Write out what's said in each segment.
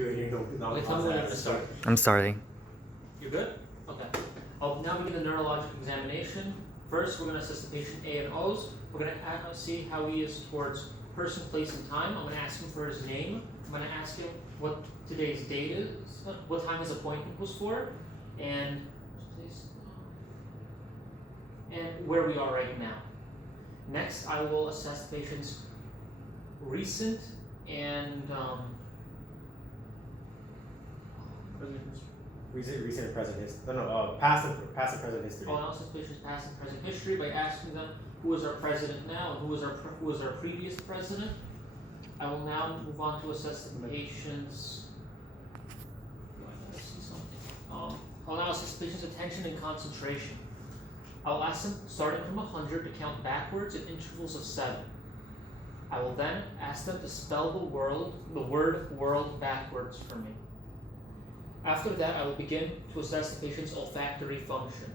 Okay, tell me when you're going to start. I'm starting. You're good? Okay. I'll now begin the neurologic examination. First, we're going to assess the patient A and O's. We're going to see how he is towards person, place, and time. I'm going to ask him for his name. I'm going to ask him what today's date is, what time his appointment was for, and where we are right now. Next, I will assess the patient's recent and recent and present history. Past and present history. I'll analyze the patient's past and present history by asking them who is our president now and who is our previous president. I will now move on to assess the patient's. I'll now assess the patient's attention and concentration. I'll ask them, starting from 100, to count backwards in intervals of 7. I will then ask them to spell the word world backwards for me. After that, I will begin to assess the patient's olfactory function.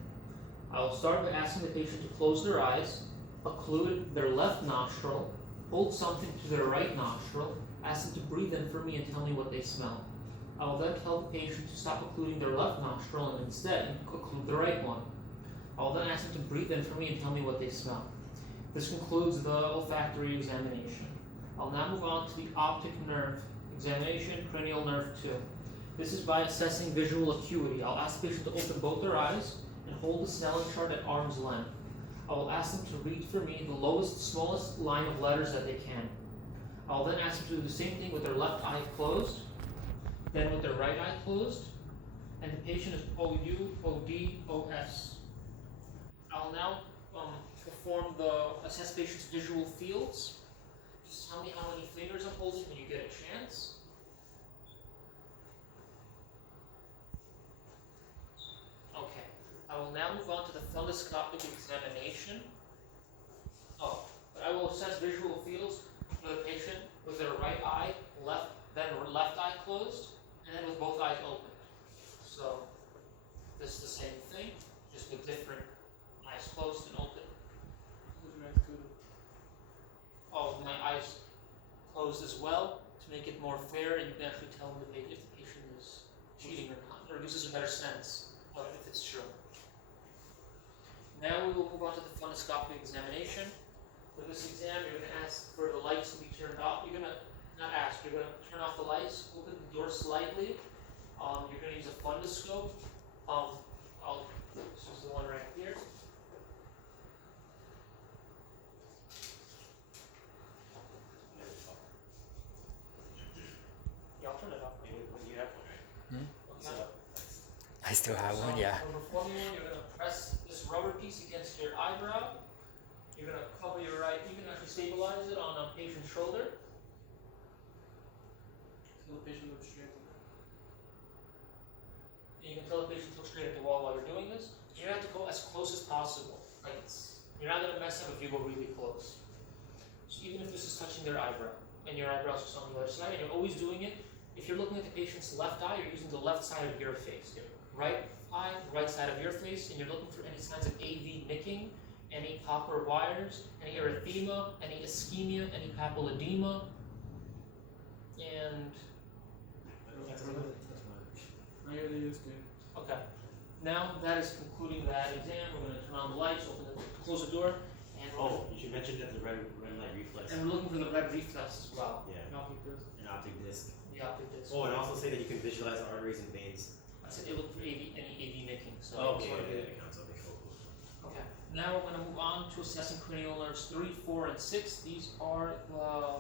I will start by asking the patient to close their eyes, occlude their left nostril, hold something to their right nostril, ask them to breathe in for me and tell me what they smell. I will then tell the patient to stop occluding their left nostril and instead occlude the right one. I will then ask them to breathe in for me and tell me what they smell. This concludes the olfactory examination. I'll now move on to the optic nerve examination, cranial nerve 2. This is by assessing visual acuity. I'll ask the patient to open both their eyes and hold the Snellen chart at arm's length. I will ask them to read for me the lowest, smallest line of letters that they can. I will then ask them to do the same thing with their left eye closed, then with their right eye closed, and the patient is O-U, O-D, O-S. I will now assess patient's visual fields. Just tell me how many fingers I'm holding when you get a chance. Okay, I will now move on to the fundoscopic examination. But I will assess visual fields for the patient with their right eye left eye closed, and then with both eyes open. So this is the same thing, just with different eyes closed and open. My eyes closed as well to make it more fair, and you can actually tell if the patient is cheating or not, or gives us a better sense of if it's true. Now we will move on to the fundoscopic examination. For this exam, you're going to ask for the lights to be turned off. You're going to you're going to turn off the lights, open the door slightly. You're going to use a fundoscope. This is the one right here. I'll turn it off. You have one, right? I still have one, yeah. For performing one, you're going to press this rubber piece against your eyebrow. You're going to cover your eye. You can actually stabilize it on a patient's shoulder. Tell the patient to look straight at the wall. And you can tell the patient to look straight at the wall while you're doing this. You have to go as close as possible. You're not going to mess up if you go really close. So even if this is touching their eyebrow, and your eyebrows are on the other side, and you're always doing it, if you're looking at the patient's left eye, you're using the left side of your face. Your right eye, right side of your face, and you're looking for any signs of AV nicking, any copper wires, any erythema, any ischemia, any papilledema, and That's good. okay. Now that is concluding that exam. We're going to turn on the lights, close the door, and You should mention that the red light reflex. we're looking for the red reflex as well. Yeah. An optic disc. An optic disc. The optic disc. Oh, and also say that you can visualize arteries and veins. I said it looked for any AV nicking. So Okay, that counts. Okay, cool. Okay. Now we're going to move on to assessing cranial nerves 3, 4, and 6. These are the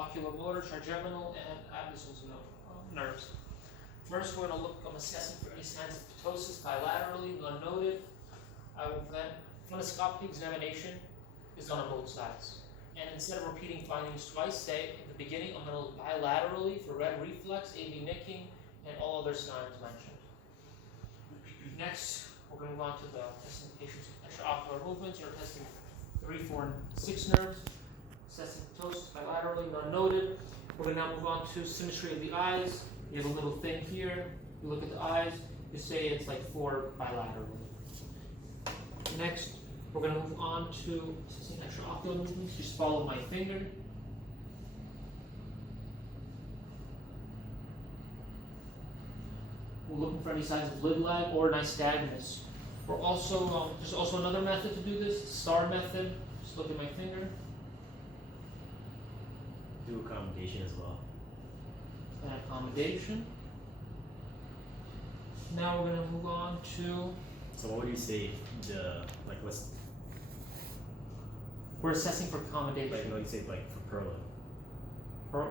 oculomotor, trigeminal, and abducens nerves. First, we're going to I'm assessing for any signs of ptosis bilaterally, unnoted. I will then, fundoscopic examination is done on both sides. And instead of repeating findings twice, say at the beginning, I'm going to look bilaterally for red reflex, AV nicking, and all other signs mentioned. Next, we're going to move on to the testing patient's extraocular movements. You're testing 3, 4, and 6 nerves, assessing ptosis bilaterally, unnoted. We're going to now move on to symmetry of the eyes. You have a little thing here. You look at the eyes. You say it's like 4 bilaterally. Next, we're going to move on to assessing extraocular movements. Just follow my finger. We're looking for any signs of lid lag or nystagmus. We're also, there's also another method to do this, STAR method. Just look at my finger. Do accommodation as well. An accommodation. Now we're gonna move on to, So what would you say what's we're assessing for accommodation. like you say like for Perlin? oh,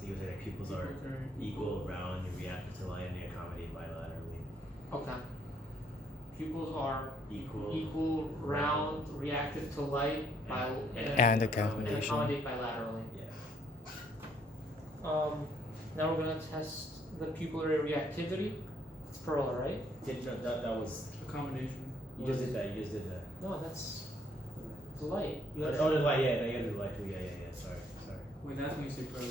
So you would say like pupils are equal, round, and reactive to light, and they accommodate bilaterally. okay. Pupils are Equal, round, reactive to light, And and accommodation. accommodate bilaterally. Yeah. Now we're gonna test the pupillary reactivity. It's Perla, right? That was Accommodation. you just did that. No, that's the light. Oh, the light. Yeah, you gotta do the light too. Yeah. Sorry. Wait, that's when you say pro.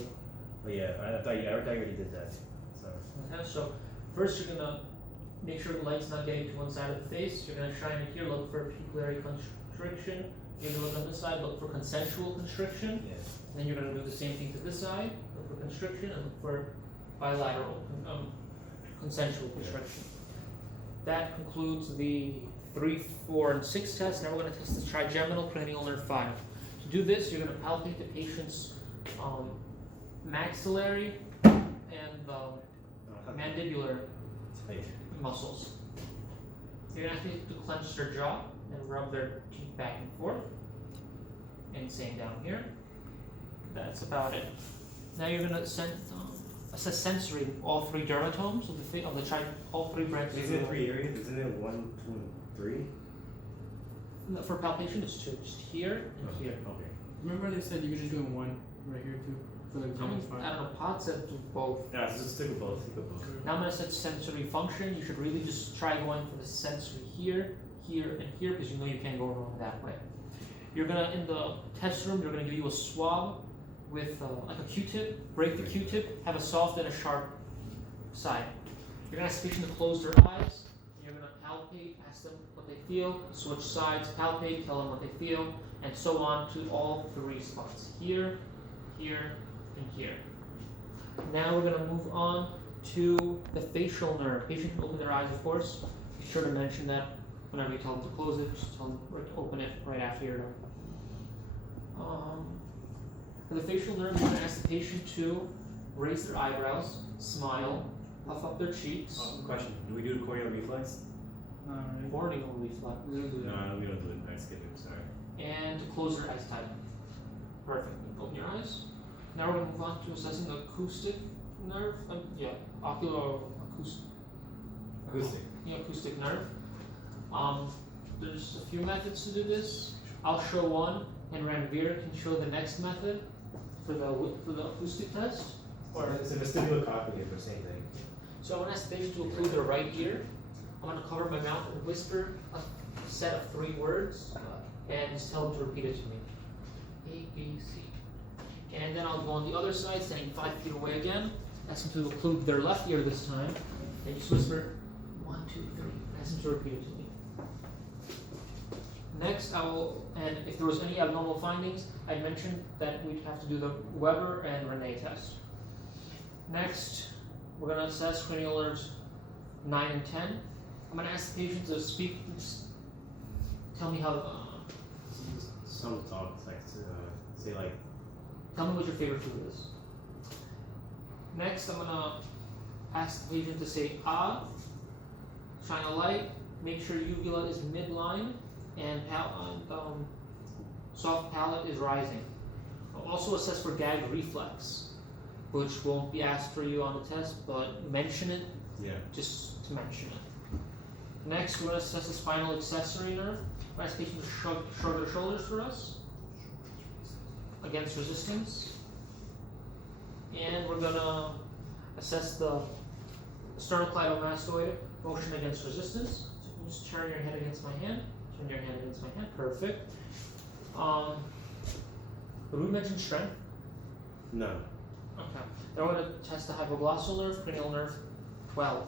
But yeah, I thought you already did that. Sorry. Okay, so first you're gonna make sure the light's not getting to one side of the face. You're gonna shine it here, look for pupillary constriction. You're gonna look on this side, look for consensual constriction. Yeah. Then you're gonna do the same thing to this side, look for constriction, and look for bilateral, consensual constriction. That concludes the 3, 4, and 6 tests. Now we're gonna test the trigeminal cranial nerve 5. To do this, you're gonna palpate the patient's maxillary and the mandibular muscles. You're gonna have to clench their jaw and rub their teeth back and forth. And same down here. That's about it. Now you're gonna assess sensory all 3 dermatomes of the all 3 branches. Isn't it 3 areas? Isn't it 1, 2, and 3? No, for palpation, it's 2. Just here and here. Okay. Remember they said you could just do one right here too for the I exam. don't know. Pod said do both. Yeah, so just stick with both. Now I'm gonna set sensory function. You should really just try going for the sensory here, here, and here because you know you can't go wrong that way. You're gonna, in the test room, you're gonna give you a swab with like a Q-tip, break the Q-tip, have a soft and a sharp side. You're gonna ask the patient to close their eyes. You're gonna palpate, ask them what they feel, switch sides, palpate, tell them what they feel, and so on to all 3 spots. Here, here, and here. Now we're gonna move on to the facial nerve. Patient can open their eyes, of course. Be sure to mention that whenever you tell them to close it, just tell them to open it right after you're done. For the facial nerve, you're gonna ask the patient to raise their eyebrows, smile, puff up their cheeks. Question: do we do the corneal reflex? Corneal reflex. We don't do that. No, we don't do it. I skipped it. Sorry. And to close your eyes tight. Perfect. Open your eyes. Now we're gonna move on to assessing the acoustic nerve. Ocular acoustic. Acoustic. Yeah, acoustic nerve. There's a few methods to do this. I'll show one, and Ranveer can show the next method for the acoustic test. So vestibular cognitive, the same thing. So I'm gonna ask the patient to include their right ear. I'm gonna cover my mouth and whisper a set of 3 words, and just tell them to repeat it to me. A, B, C. And then I'll go on the other side, standing 5 feet away again. Ask them to include their left ear this time. And just whisper 1, 2, 3. Ask them to repeat it to me. Next, and if there was any abnormal findings, I mentioned that we'd have to do the Weber and Rene test. Next, we're going to assess cranial nerves 9 and 10. I'm going to ask the patient to speak, tell me how, Some talk like say like. tell me what your favorite food is. Next, I'm going to ask the patient to say ah, shine a light, make sure uvula is midline, and soft palate is rising. I'll also assess for gag reflex, which won't be asked for you on the test, but mention it, just to mention it. Next, we're going to assess the spinal accessory nerve. We're asking patients to shrug their shoulders for us against resistance. And we're going to assess the sternocleidomastoid motion against resistance. So you can just turn your head against my hand. Turn your hand against my hand. Perfect. Would we mention strength? No. Okay. Then we're going to test the hypoglossal nerve, cranial nerve 12.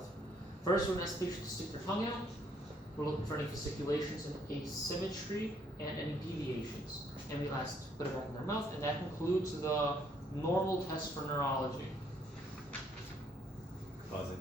First, we're going to ask patients to stick their tongue out. We're looking for any fasciculations and asymmetry and any deviations. And we last put it back in their mouth, and that concludes the normal test for neurology. Pause it.